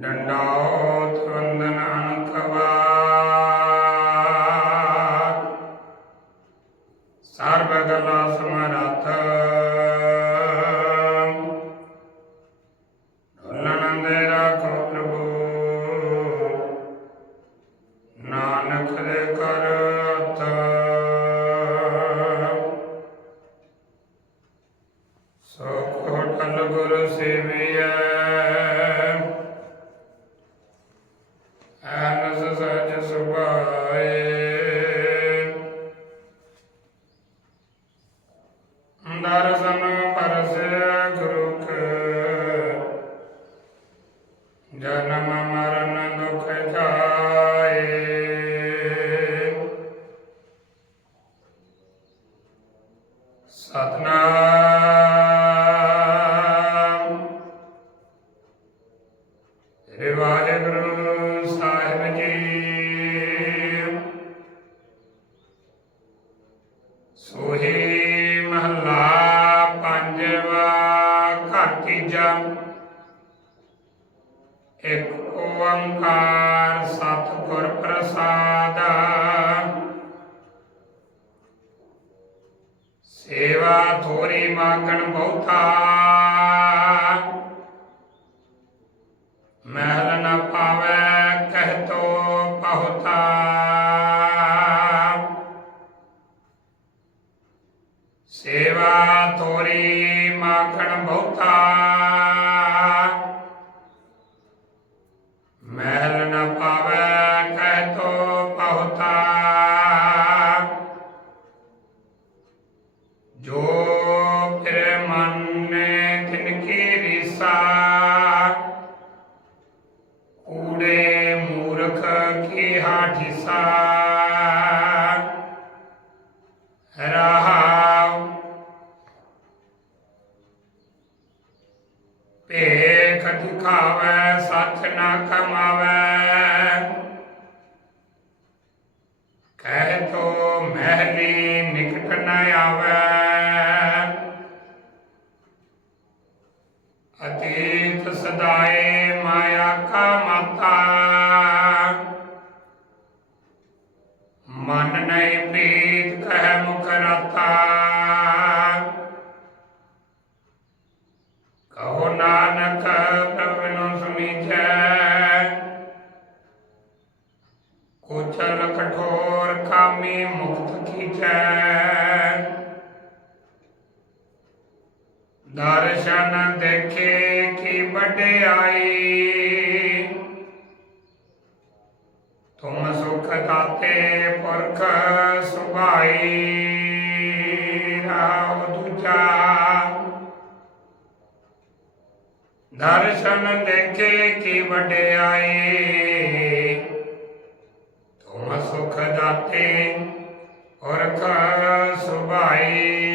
ਡੰਡਾਉਤ ਵੰਦਨ ਅਨਕਵਾ ਸਰਬ ਗਲਾ ਸਮਰੱਥ ਢੋਲਣ ਦੇ ਰਾਖੋ ਪ੍ਰਭੂ ਨਾਨਕ ਦੇ ਕਰ ਅਰਥ ਸੋ ਕੋਟਲ ਗੁਰ ਸੇਵੀਐ। ਜਨਮ ਮਰਨ ਦੁਖ ਜਾਏ ਸਤਨਾਮ। ਸ੍ਰੀ ਵਾਹਿਗੁਰੂ ਸਾਹਿਬ ਜੀ। ਸੋਹੀ ਮਹਲਾ ਪੰਜਵਾ ਘਰ ਤੀਜਾ ਇੱਕ ਓੰਕਾਰ ਸਤਿਗੁਰ ਪ੍ਰਸਾਦ। ਸੇਵਾ ਥੋਰੀ ਮਾਗਣ ਬਹੁਤਾ। ਮਹਿਲ ਨਾ ਪਾਵੈ ਕਹਿ ਤੋ ਬਹੁਤਾ। ਸੇਵਾ ਥੋਰੀ ਮਾਖਣ ਬਹੁਤਾ। ਜੋ ਫਿਰ ਮੰਨੇ ਤਿਨ ਕੀ ਰੀਸਾ ਕੂੜੇ ਮੂਰਖ ਕੀ ਹਾਠਿਸਾ ਰਹਾਉ ਭੇਖ ਦਿਖਾਵੈ, ਸੱਚ ਨਾ ਕਮਾਵੈ। ਕਹਿ ਤੋ ਮਹਿਲੀ ਨਿਕਟ ਨ ਆਵੈ। मन नहीं पीत कह मुखरता कहो नानक, प्रभु सुनी कुचल कठोर कामी मुक्त की दर्शन देखे की बड़े आई। ਦਾਤੇ ਪੁਰਖ ਸੁਭਾਈ ਰਾਵ ਦੂਜਾ। ਦਰਸ਼ਨ ਦੇਖੇ ਕੀ ਵਡਿਆਈ ਤੁਮ ਸੁਖ ਦਾਤੇ ਪੁਰਖ ਸੁਭਾਈ।